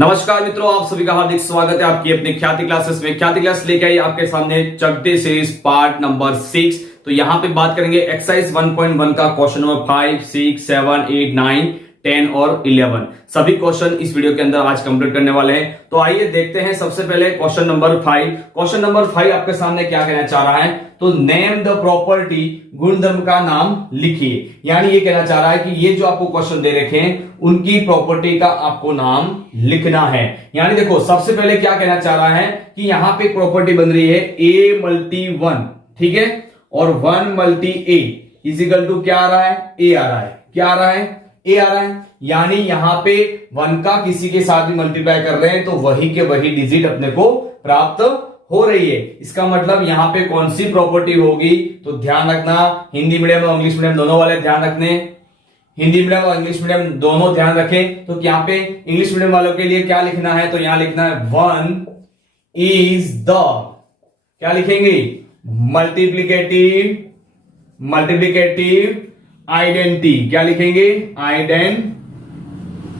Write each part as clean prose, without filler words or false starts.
नमस्कार मित्रों, आप सभी का हार्दिक स्वागत है आपकी अपनी ख्याति क्लासेस में। ख्याति क्लास लेके आई आपके सामने चकते सीरीज पार्ट नंबर 6। तो यहाँ पे बात करेंगे एक्सरसाइज 1.1 का क्वेश्चन नंबर 5, 6, 7, 8, 9, 10 और 11। सभी क्वेश्चन इस वीडियो के अंदर आज कंप्लीट करने वाले हैं। तो आइए देखते हैं सबसे पहले क्वेश्चन नंबर 5। क्वेश्चन नंबर 5 आपके सामने क्या कहना चाह रहा है, तो नेम द प्रॉपर्टी, गुणधर्म का नाम लिखिए। यानी ये कहना चाह रहा है कि ये जो आपको क्वेश्चन दे रखे हैं उनकी प्रॉपर्टी का आपको नाम लिखना है। यानी देखो सबसे पहले क्या कहना चाह रहा है कि यहां पे प्रॉपर्टी बन रही है a मल्टी 1, ठीक है, और 1 मल्टी a इजिकल टू क्या आ रहा है, a आ रहा है। क्या आ रहा है, a आ रहा है। यानी यहां पे 1 का किसी के साथ भी मल्टीप्लाई कर रहे हैं तो वही के वही डिजिट अपने को प्राप्त हो रही है। इसका मतलब यहां पे कौन सी प्रॉपर्टी होगी, तो ध्यान रखना, हिंदी मीडियम और इंग्लिश मीडियम दोनों वाले ध्यान रखने, हिंदी मीडियम और इंग्लिश मीडियम दोनों ध्यान रखें। तो यहाँ पे इंग्लिश मीडियम वालों के लिए क्या लिखना है, तो यहां लिखना है 1 इज द, क्या लिखेंगे, मल्टीप्लिकेटिव आइडेंटिटी। क्या लिखेंगे,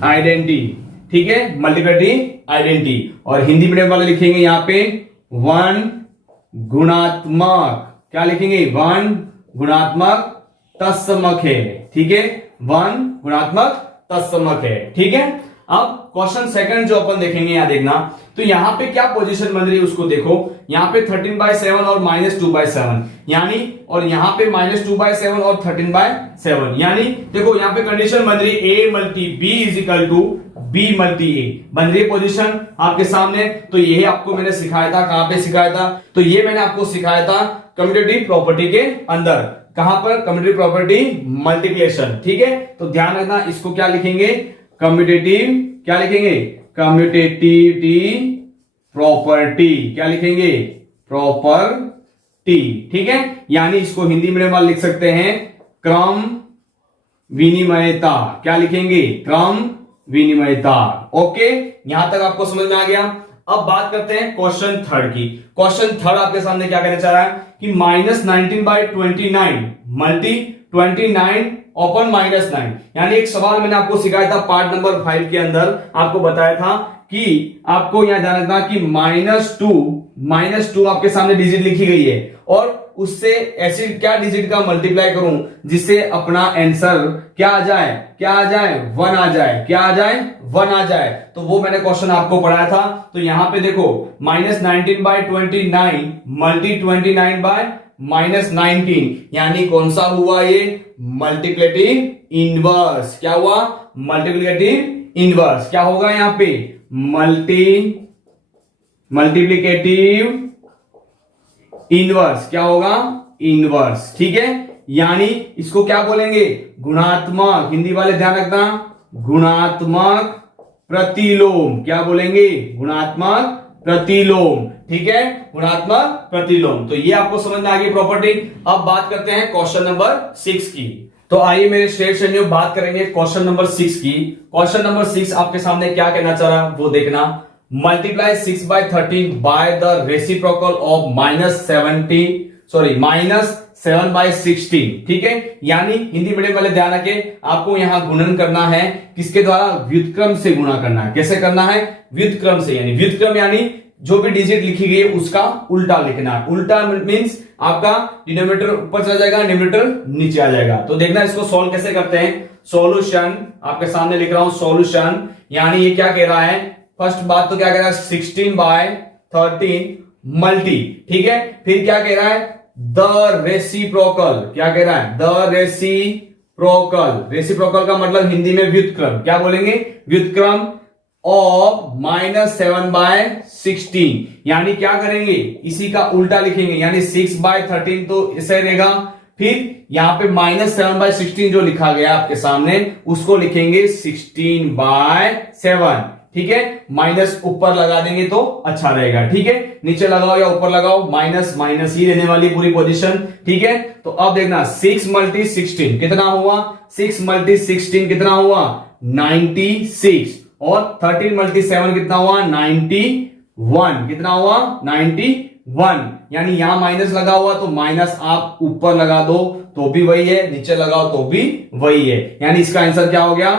आइडेंटिटी, ठीक है, मल्टीप्लिकेटिव आइडेंटिटी। और हिंदी मीडियम वाले लिखेंगे यहां पे 1 गुणात्मक, क्या लिखेंगे, 1 गुणात्मक तत्समक है, ठीक है, 1 गुणात्मक तत्समक है, ठीक है। अब क्वेश्चन सेकंड जो अपन देखेंगे, यहां देखना, तो यहां पे क्या पोजीशन बन रही है उसको देखो। यहां पे 13/7 और -2/7, यानी, और यहां पे -2/7 और 13/7, यानी देखो यहां पे कंडीशन बन रही है a मल्टी b इजिकल टू b मल्टी a बन रही है पोजीशन आपके सामने। तो यही आपको मैंने सिखाया था, कहां पे सिखाया था, तो ये मैंने आपको सिखाया था कम्यूटेटिव प्रॉपर्टी के अंदर। कहां पर, कम्यूटेटिव प्रॉपर्टी मल्टीप्लिकेशन, ठीक है। तो ध्यान रखना, इसको क्या लिखेंगे, कम्यूटेटिव, क्या लिखेंगे, कम्यूटेटिविटी प्रॉपर्टी, क्या लिखेंगे, प्रॉपर्टी, ठीक है। यानी इसको हिंदी मीडियम वाले लिख सकते हैं क्रम विनिमयता, क्या लिखेंगे, क्रम विनिमयता। ओके, यहां तक आपको समझ में आ गया। अब बात करते हैं क्वेश्चन थर्ड की। क्वेश्चन थर्ड आपके सामने क्या कहना चाह रहा है कि -19/29 मल्टी 29 ओपन -9। यानी एक सवाल मैंने आपको सिखाया था पार्ट नंबर 5 के अंदर, आपको बताया था कि आपको यहां ध्यान रखना कि -2 आपके सामने डिजिट लिखी गई है और उससे ऐसी क्या डिजिट का मल्टीप्लाई करूं जिससे अपना आंसर क्या आ जाए, 1 आ जाए, क्या आ जाए, 1 आ जाए। तो वो मैंने क्वेश्चन आपको पढ़ाया था। तो यहां पे देखो -19/29 मल्टी 29/-19, यानी कौन सा हुआ ये, मल्टीप्लिकेटिव इनवर्स। क्या हुआ, मल्टीप्लिकेटिव इनवर्स। क्या होगा यहां पे, मल्टीप्लिकेटिव इनवर्स, क्या होगा, इनवर्स, ठीक है। यानी इसको क्या बोलेंगे, गुणात्मक, हिंदी वाले ध्यान रखना, गुणात्मक प्रतिलोम। क्या बोलेंगे, गुणात्मक प्रतिलोम, ठीक है, गुणात्मक प्रतिलोम। तो ये आपको समझ में आ गई प्रॉपर्टी। अब बात करते हैं क्वेश्चन नंबर 6 की। तो आइए मेरे श्रेष्ठ सैनियों बात करेंगे क्वेश्चन नंबर 6 की। क्वेश्चन नंबर 6 आपके सामने क्या कहना चाह रहा है वो देखना। Multiply 6/13 by the reciprocal of -7/16, ठीक है। यानी हिंदी मीडियम वाले ध्यान रखें, आपको यहां गुणन करना है, किसके द्वारा, व्युत्क्रम से गुणा करना है। कैसे करना है, व्युत्क्रम से, यानी व्युत्क्रम यानी जो भी डिजिट लिखी गई है उसका उल्टा लिखना है। उल्टा मींस आपका डिनोमिनेटर ऊपर चला जाएगा, डिनोमिनेटर नीचे आ जाएगा। तो देखना इसको सॉल्व कैसे करते हैं। सॉल्यूशन आपके सामने लिख रहा हूं, सॉल्यूशन, यानी ये क्या कह रहा है, फर्स्ट बात तो क्या कह रहा है, 16/13 मल्टी, ठीक है। फिर क्या कह रहा है, द रेसिप्रोकल, क्या कह रहा है, द रेसिप्रोकल का मतलब हिंदी में व्युत्क्रम, क्या बोलेंगे, व्युत्क्रम ऑफ -7/16, यानी क्या करेंगे, इसी का उल्टा लिखेंगे, यानी 6/13 तो इसे रहेगा। फिर यहां पे -7/16 जो लिखा गया आपके सामने उसको लिखेंगे 16/7, ठीक है। माइनस ऊपर लगा देंगे तो अच्छा रहेगा, ठीक है। नीचे लगाओ या ऊपर लगाओ, माइनस माइनस ही रहने वाली पूरी पोजीशन, ठीक है। तो अब देखना 6 × 16 कितना हुआ, 6 × 16 कितना हुआ, 96, और 13 × 7 कितना हुआ, 91, कितना हुआ, 91। यानी यहां माइनस लगा हुआ तो माइनस आप ऊपर लगा दो तो भी वही है, नीचे लगाओ तो भी वही है। यानी इसका आंसर क्या हो गया,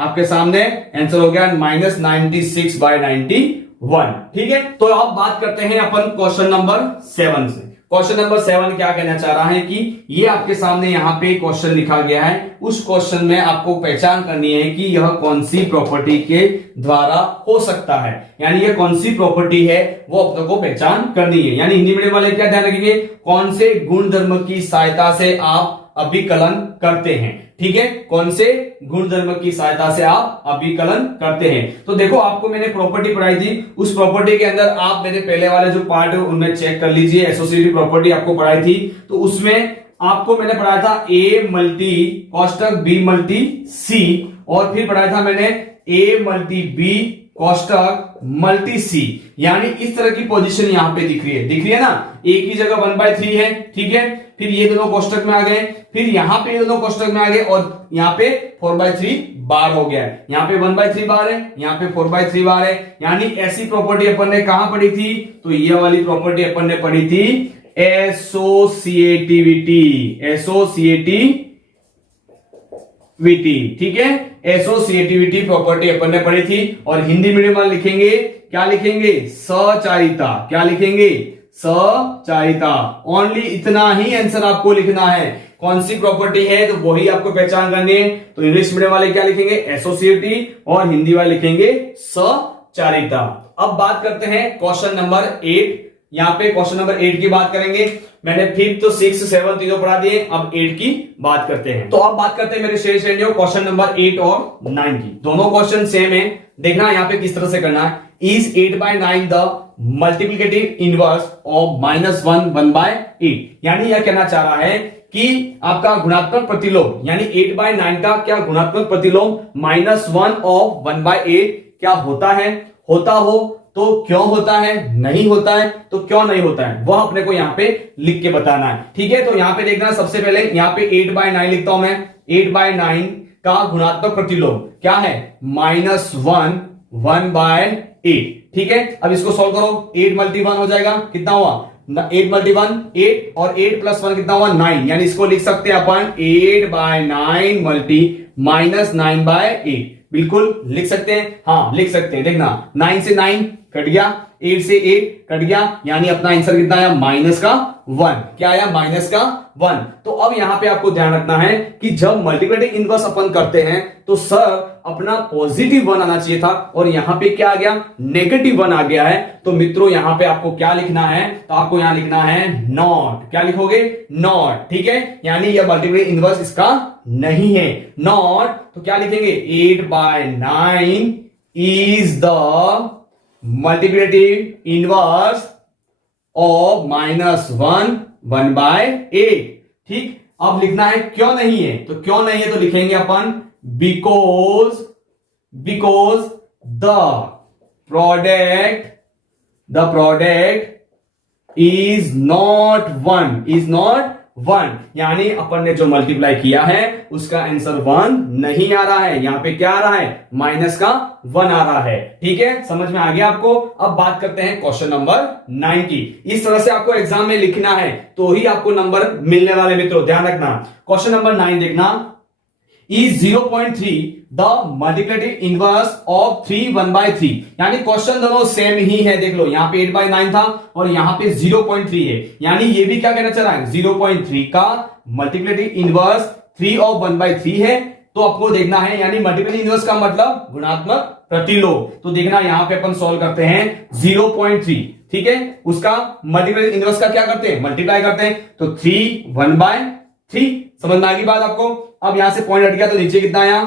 आपके सामने आंसर हो गया -96/91। ठीक है, तो अब बात करते हैं अपन क्वेश्चन नंबर 7 से। क्वेश्चन नंबर 7 क्या कहना चाह रहा है कि ये आपके सामने यहाँ पे क्वेश्चन लिखा गया है, उस क्वेश्चन में आपको पहचान करनी है कि यह कौन सी प्रॉपर्टी के द्वारा हो सकता है, यानी ये कौन सी प्रॉपर्टी है वो अपने को पहचान करनी है। यानी हिंदी मीडियम वाले क्या ध्यान रखेंगे, कौन से गुण धर्म की सहायता से आप अभिकलन करते हैं। ठीक है, कौन से गुण धर्म की सहायता से आप अभिकलन करते हैं। तो देखो, आपको मैंने प्रॉपर्टी पढ़ाई थी, उस प्रॉपर्टी के अंदर आप मेरे पहले वाले जो पार्ट है उनमें चेक कर लीजिए। एसोसिएटिव प्रॉपर्टी आपको पढ़ाई थी, तो उसमें आपको मैंने पढ़ाया था ए मल्टी कोष्टक बी मल्टी सी, और फिर पढ़ाया था मैंने ए मल्टी बी कोष्टक मल्टी सी। यानी इस तरह की पोजीशन यहां पे दिख रही है ना, ए की जगह 1/3 है। ठीक है, फिर ये दोनों कोष्टक में आ गए, फिर यहां पे ये दोनों कोष्टक में आ गए, और यहां पे 4/3 बार हो गया है। यहां पे 1/3 बार है, यहां पे 4/3 बार है। यानी ऐसी प्रॉपर्टी अपन ने कहां पढ़ी थी, तो ये वाली प्रॉपर्टी अपन ने पढ़ी थी एसोसिएटिविटी। ठीक है, एसोसिएटिविटी प्रॉपर्टी अपन ने पढ़ी थी। और हिंदी मीडियम में लिखेंगे, क्या लिखेंगे, सचारिता। क्या लिखेंगे, सचारिता। ओनली इतना ही आंसर आपको लिखना है, कौन सी प्रॉपर्टी है तो वही आपको पहचान करनी है। तो इंग्लिश मीडियम वाले क्या लिखेंगे, एसोसिएटिव, और हिंदी वाले लिखेंगे सचारिता। अब बात करते हैं क्वेश्चन नंबर 8। यहाँ पे क्वेश्चन नंबर 8 की बात करेंगे। मैंने 5th, 6th, 7th तीनों पढ़ा दिए, अब 8 की बात करते हैं। तो अब बात करते हैं मेरे शेष रेडियो क्वेश्चन नंबर 8 और 9 की। दोनों क्वेश्चन सेम है, देखना यहाँ पे किस तरह से करना है। Is 8/9 the multiplicative inverse of -1 1/8। यानी यह कहना चाह रहा है कि आपका गुणात्मक प्रतिलोम, यानी 8/9 का क्या गुणात्मक प्रतिलोम -1 ऑफ 1/8 क्या होता है। होता हो तो क्यों होता है, नहीं होता है तो क्यों नहीं होता है, वह अपने को यहां पे लिख के बताना है। ठीक है, तो यहां पे देखना, सबसे पहले यहां पे 8/9 लिखता हूं मैं। 8/9 का गुणात्मक प्रतिलोम क्या है, -1 1/8। ठीक है, अब इसको सॉल्व करो। 8 × 1 हो जाएगा, कितना हुआ, 8 × 1 8, और 8 + 1 कितना हुआ, 9। यानी इसको लिख सकते हैं अपन 8/9 मल्टी -9/8। बिल्कुल लिख सकते हैं, हाँ लिख सकते हैं। देखना, 9 से 9 कट गया, 8 से 8 कट गया, यानी अपना आंसर कितना आया, -1। क्या आया, -1। तो अब यहां पे आपको ध्यान रखना है कि जब मल्टीप्लिकेटिव इनवर्स अपन करते हैं तो सर अपना +1 आना चाहिए था, और यहां पे क्या आ गया, -1 आ गया है। तो मित्रों यहां पे आपको क्या लिखना है, तो आपको यहां लिखना है नॉट। क्या लिखोगे, नॉट। ठीक है, यानी यह मल्टीप्लिकेटिव इनवर्स इसका नहीं है, नॉट। तो क्या लिखेंगे, 8/9 is the multiplicative inverse of -1 1/8। ठीक, अब लिखना है क्यों नहीं है, तो क्यों नहीं है तो लिखेंगे अपन because the product is not 1। यानी अपन ने जो मल्टीप्लाई किया है उसका आंसर 1 नहीं आ रहा है, यहां पे क्या आ रहा है, -1 आ रहा है। ठीक है, समझ में आ गया आपको। अब बात करते हैं क्वेश्चन नंबर 9 की। इस तरह से आपको एग्जाम में लिखना है तो ही आपको नंबर मिलने वाले मित्रों, ध्यान रखना। क्वेश्चन नंबर 9 देखना, is 0.3 the multiplicative inverse of 3 1/3। यानी क्वेश्चन दोनों सेम ही है, देख लो, यहां पे 8/9 था और यहां पे 0.3 है। यानी ये भी क्या कहना चाह रहा है, 0.3 का मल्टीप्लिकेटिव इनवर्स 3 ऑफ 1/3 है। तो आपको देखना है, यानी मल्टीप्लिकेटिव इनवर्स का मतलब गुणात्मक प्रतिलोम। तो देखना यहां पे अपन सॉल्व करते हैं 0.3। ठीक है, उसका मल्टीप्लिकेटिव इनवर्स का क्या करते हैं, मल्टीप्लाई करते हैं। तो 3 1/3। समझ में आ गई बात आपको। अब यहां से पॉइंट हट गया तो नीचे कितना आया,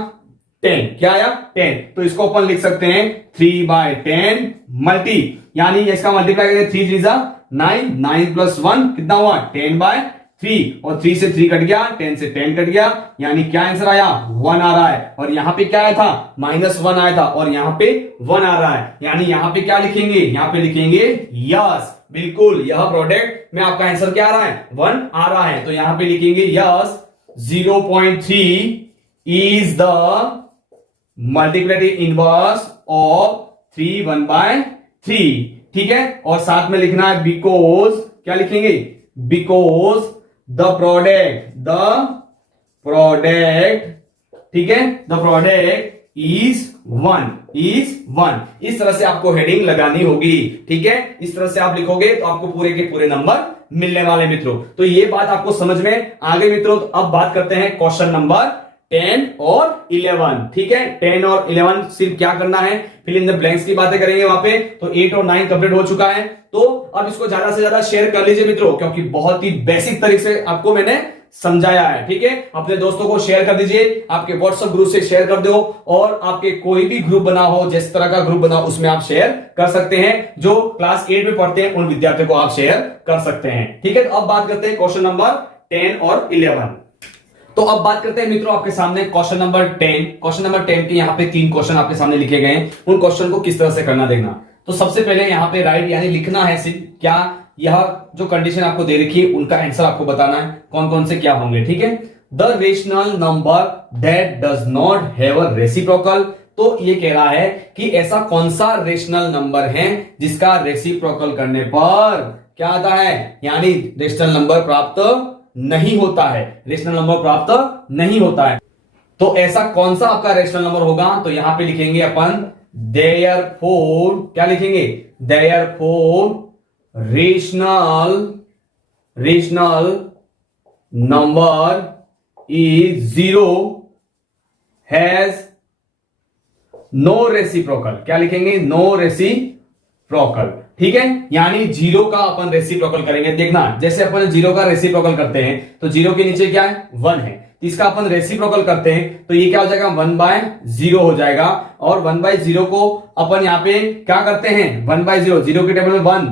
10। क्या आया, 10। तो इसको अपन लिख सकते हैं 3/10 मल्टी, यानी इसका मल्टीप्लाई करेंगे 3 3 9, 9 + 1 कितना हुआ, 10/3। और 3 से 3 कट गया, 10 से 10 कट गया, यानी क्या आंसर आया, 1 आ रहा है। और यहां पे क्या आया था, -1 आया था, और यहां पे 1 आ रहा है। यानी यहां पे क्या लिखेंगे, यहां पे लिखेंगे यस। बिल्कुल, यह प्रोडक्ट में आपका आंसर क्या आ रहा है, 1 आ रहा है। तो यहां पे लिखेंगे yes, 0.3 is the multiplicative inverse of 3 1/3। ठीक है, और साथ में लिखना है बिकॉज, क्या लिखेंगे, बिकॉज द प्रोडक्ट, ठीक है, the product is one, is one. इस तरह से आपको हेडिंग लगानी होगी, ठीक है। इस तरह से आप लिखोगे तो आपको पूरे के पूरे नंबर मिलने वाले मित्रों। तो ये बात आपको समझ में आ गई मित्रों। तो अब बात करते हैं क्वेश्चन नंबर 10 और 11, ठीक है। 10 और 11 सिर्फ क्या करना है, फिल इन द ब्लैंक्स की बातें करेंगे वहां पे। तो 8 और 9 कंप्लीट हो चुका है। तो अब इसको ज्यादा से ज्यादा शेयर कर लीजिए मित्रों, क्योंकि बहुत ही बेसिक तरीके से आपको मैंने समझाया है, ठीक है। अपने दोस्तों को शेयर कर दीजिए, आपके व्हाट्सएप ग्रुप से शेयर कर दो, और आपके कोई भी ग्रुप बना हो, जिस तरह का ग्रुप बना हो उसमें आप शेयर कर सकते हैं। जो क्लास 8 में पढ़ते हैं उन विद्यार्थियों को आप शेयर कर सकते हैं, ठीक है। तो अब बात करते हैं क्वेश्चन नंबर 10 और 11। तो अब बात करते हैं मित्रों आपके सामने क्वेश्चन नंबर 10। क्वेश्चन नंबर 10 के यहाँ पे 3 क्वेश्चन आपके सामने लिखे गए हैं। उन क्वेश्चन को किस तरह से करना देखना। तो सबसे पहले यहाँ पे राइट यानी लिखना है सिर्फ क्या, यह जो कंडीशन आपको दे रखी है उनका आंसर आपको बताना है कौन कौन से क्या होंगे, ठीक है। The rational number that does not have a reciprocal. तो ये कह रहा है कि ऐसा कौन सा रेशनल नंबर है जिसका रेसिप्रोकल करने पर क्या आता है, यानी रेशनल नंबर प्राप्त नहीं होता है, रेशनल नंबर प्राप्त नहीं होता है। तो ऐसा कौन सा आपका रेशनल नंबर होगा, तो यहां पे लिखेंगे अपन देयरफॉर, क्या लिखेंगे, therefore rational number is 0 has no reciprocal. क्या लिखेंगे, नो रेसिप्रोकल, ठीक है। यानी 0 का अपन रेसिप्रोकल करेंगे। देखना जैसे अपन 0 का रेसिप्रोकल करते हैं तो 0 के नीचे क्या है, 1 है। इसका अपन रेसिप्रोकल करते हैं तो ये क्या हो जाएगा, 1/0 हो जाएगा। और 1/0 को अपन यहां पे क्या करते हैं, 1/0, 0 की टेबल में 1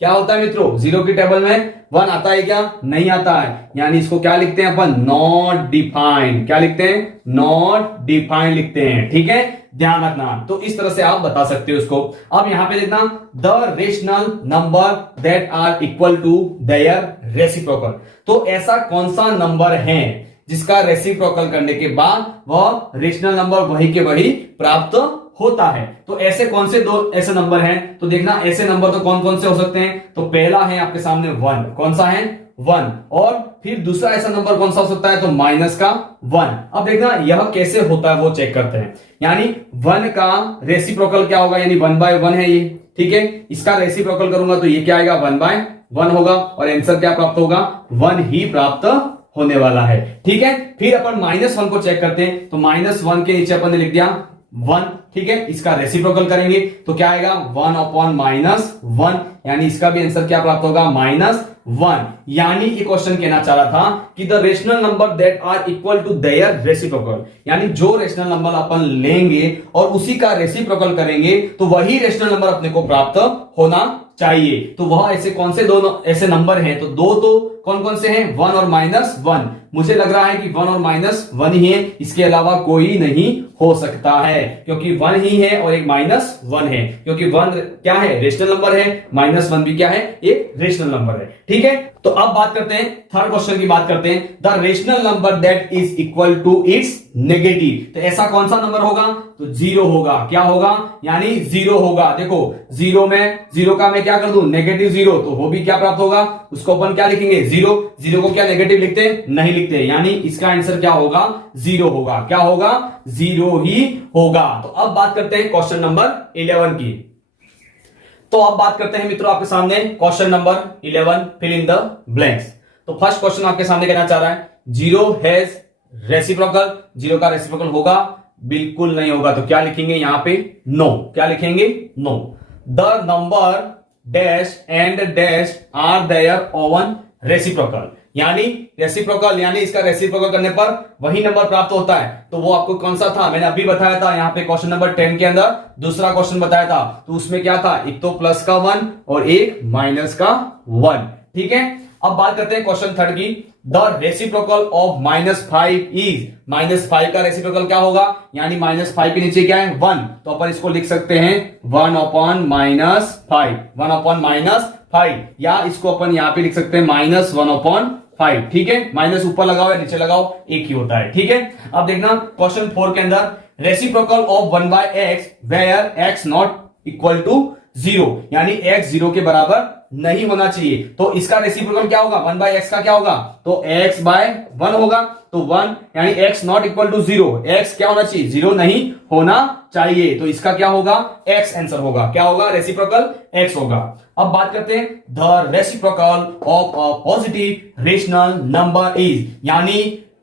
क्या होता है मित्रों, 0 की टेबल में 1 आता है क्या, नहीं आता है। यानी इसको क्या लिखते हैं अपन, नॉट डिफाइंड। क्या लिखते हैं, नॉट डिफाइंड लिखते हैं, ठीक है। ध्यान रखना, तो इस तरह से आप बता सकते हो उसको। अब यहां पे देखना, the rational number that are equal to their reciprocal. तो ऐसा कौन सा नंबर है जिसका रेसिप्रोकल करने के बाद वह रेशनल नंबर वही के वही प्राप्त होता है। तो ऐसे कौन से दो ऐसे नंबर हैं, तो देखना ऐसे नंबर तो कौन कौन से हो सकते हैं। तो पहला है आपके सामने 1, कौन सा है, 1। और फिर दूसरा ऐसा नंबर कौन सा हो सकता है, तो माइनस का 1। अब देखना यह कैसे होता है वो चेक करते हैं। यानी 1 का रेसिप्रोकल क्या होगा, यानी 1/1 है ये, ठीक है। इसका रेसिप्रोकल करूंगा तो ये क्या आएगा, 1/1 होगा, और आंसर क्या प्राप्त होगा, 1 ही प्राप्त होने वाला है, ठीक है। फिर अपन -1 को चेक करते हैं। तो -1 के नीचे अपन ने लिख दिया 1, ठीक है। इसका रेसिप्रोकल करेंगे तो क्या आएगा, 1/-1, यानी इसका भी आंसर क्या प्राप्त होगा, -1। यानी ये क्वेश्चन कहना चाह रहा था कि the rational number that are equal to their reciprocal, यानी जो रेशनल नंबर अपन लेंगे और उसी का रेसिप्रोकल करेंगे तो वही रेशनल नंबर अपने को प्राप्त होना चाहिए। तो वह ऐसे कौन से दोनों ऐसे नंबर हैं, तो दो तो कौन कौन से हैं, 1 और -1। मुझे लग रहा है कि 1 और -1 ही है, इसके अलावा कोई नहीं हो सकता है, क्योंकि 1 ही है और एक -1 है, क्योंकि 1 क्या है, रेशनल नंबर है, -1 भी क्या है, एक रेशनल नंबर है, ठीक है। तो अब बात करते हैं थर्ड क्वेश्चन की बात करते हैं, the rational number that is equal to its negative. तो ऐसा कौन सा नंबर होगा, तो 0 होगा। क्या होगा, यानी 0 होगा। देखो 0 का मैं क्या कर दूं, -0, तो वो भी क्या प्राप्त होगा, उसको अपन क्या लिखेंगे, 0 को क्या नेगेटिव लिखते हैं, नहीं लिखते। यानी इसका आंसर क्या होगा, 0 होगा। क्या होगा, 0 ही होगा। तो अब बात करते हैं क्वेश्चन नंबर 11 की। तो अब बात करते हैं मित्रों आपके सामने question number 11, fill in the blanks. तो फर्स्ट क्वेश्चन आपके सामने कहना चाह रहा है, 0 हैज रेसिप्रोकल। 0 का रेसिप्रोकल होगा, बिल्कुल नहीं होगा। तो क्या लिखेंगे यहां पे, नो। क्या लिखेंगे, no. The number dash and dash are their own reciprocal, यानी रेसिप्रोकल, यानी इसका रेसिप्रोकल करने पर वही नंबर प्राप्त होता है। तो वो आपको कौन सा था, मैंने अभी बताया था यहाँ पे क्वेश्चन नंबर 10 के अंदर दूसरा क्वेश्चन बताया था। तो उसमें क्या था, एक तो प्लस का 1 और एक माइनस का 1, ठीक है। अब बात करते हैं क्वेश्चन थर्ड की, द रेसिप्रोकल ऑफ -5 इज। -5 का रेसिप्रोकल क्या होगा, यानी -5 के नीचे क्या है, 1। तो अपन इसको लिख सकते हैं 1/-5, 1/-5, या इसको अपन यहां पे लिख सकते हैं -1/5, ठीक है। माइनस ऊपर लगाओ या नीचे लगाओ, एक ही होता है, ठीक है। अब देखना क्वेश्चन 4 के अंदर, reciprocal of 1/x where x not equal to 0, यानी x 0 के बराबर नहीं होना चाहिए। तो इसका रेसिप्रोकल क्या होगा, 1/x का क्या होगा, तो x/1 होगा। तो 1 यानी x not equal to 0, x क्या होना चाहिए, 0 नहीं होना चाहिए। तो इसका क्या होगा, x आंसर होगा। क्या होगा, रेसिप्रोकल x होगा। अब बात करते हैं the reciprocal of a positive rational number is,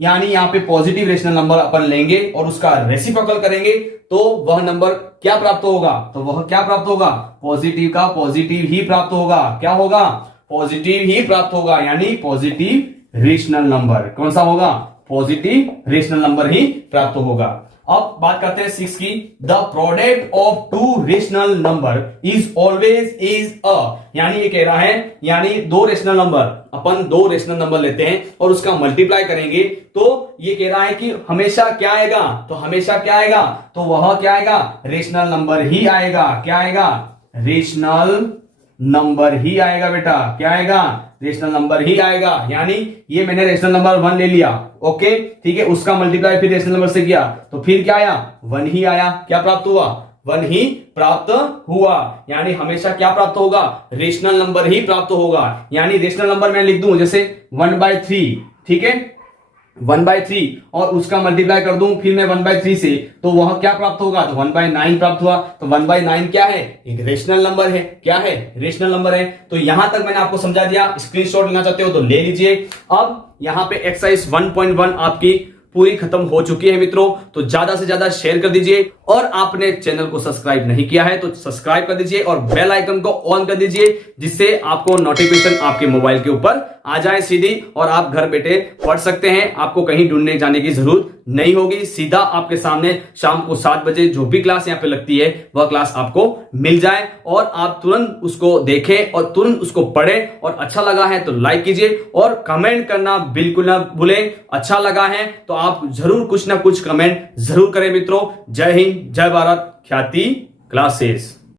यानी यहां पे पॉजिटिव रेशनल नंबर अपन लेंगे और उसका रेसिप्रोकल करेंगे तो वह नंबर क्या प्राप्त होगा, तो वह क्या प्राप्त होगा, पॉजिटिव का पॉजिटिव ही प्राप्त होगा। क्या होगा, पॉजिटिव ही प्राप्त होगा, यानी पॉजिटिव रेशनल नंबर। कौन सा होगा, पॉजिटिव रेशनल नंबर ही प्राप्त होगा। अब बात करते हैं 6 की, the product of two rational number is always is a, यानी ये कह रहा है, यानी दो रेशनल नंबर, अपन दो रेशनल नंबर लेते हैं और उसका मल्टीप्लाई करेंगे तो ये कह रहा है कि हमेशा क्या आएगा, तो हमेशा क्या आएगा, तो वह क्या आएगा, रेशनल नंबर ही आएगा। क्या आएगा, रेशनल नंबर ही आएगा बेटा। क्या आएगा, रेशनल नंबर ही आएगा। यानी ये मैंने रेशनल नंबर 1 ले लिया, ओके ठीक है, उसका मल्टीप्लाई फिर रेशनल नंबर से किया तो फिर क्या आया, 1 ही आया। क्या प्राप्त हुआ, 1 ही प्राप्त हुआ। यानी हमेशा क्या प्राप्त होगा, रेशनल नंबर ही प्राप्त होगा। यानी रेशनल नंबर मैं लिख दूं जैसे 1/3, ठीक है, 1/3 और उसका मल्टीप्लाई कर दूं फिर मैं 1/3 से, तो वह क्या प्राप्त होगा, तो 1/9 प्राप्त हुआ। तो 1/9 क्या है, एक रेशनल नंबर है। क्या है, रेशनल नंबर है। तो यहां तक मैंने आपको समझा दिया। स्क्रीनशॉट लेना चाहते हो तो ले लीजिए। अब यहां पे एक्सरसाइज 1.1 आपकी पूरी खत्म हो चुकी है मित्रों। तो ज्यादा से ज्यादा शेयर कर दीजिए और आपने चैनल को सब्सक्राइब नहीं किया है तो सब्सक्राइब कर दीजिए और बेल आइकन को ऑन कर दीजिए, जिससे आपको नोटिफिकेशन आपके मोबाइल के ऊपर आ जाए सीधी और आप घर बैठे पढ़ सकते हैं। आपको कहीं ढूंढने जाने की जरूरत नहीं होगी, सीधा आपके सामने शाम को 7 बजे जो भी क्लास यहाँ पे लगती है वह क्लास आपको मिल जाए और आप तुरंत उसको देखें और तुरंत उसको पढ़ें। और अच्छा लगा है तो लाइक कीजिए और कमेंट करना बिल्कुल ना भूलें। अच्छा लगा है तो आप जरूर कुछ ना कुछ कमेंट जरूर करें मित्रों। जय हिंद, जय भारत, ख्याति क्लासेस।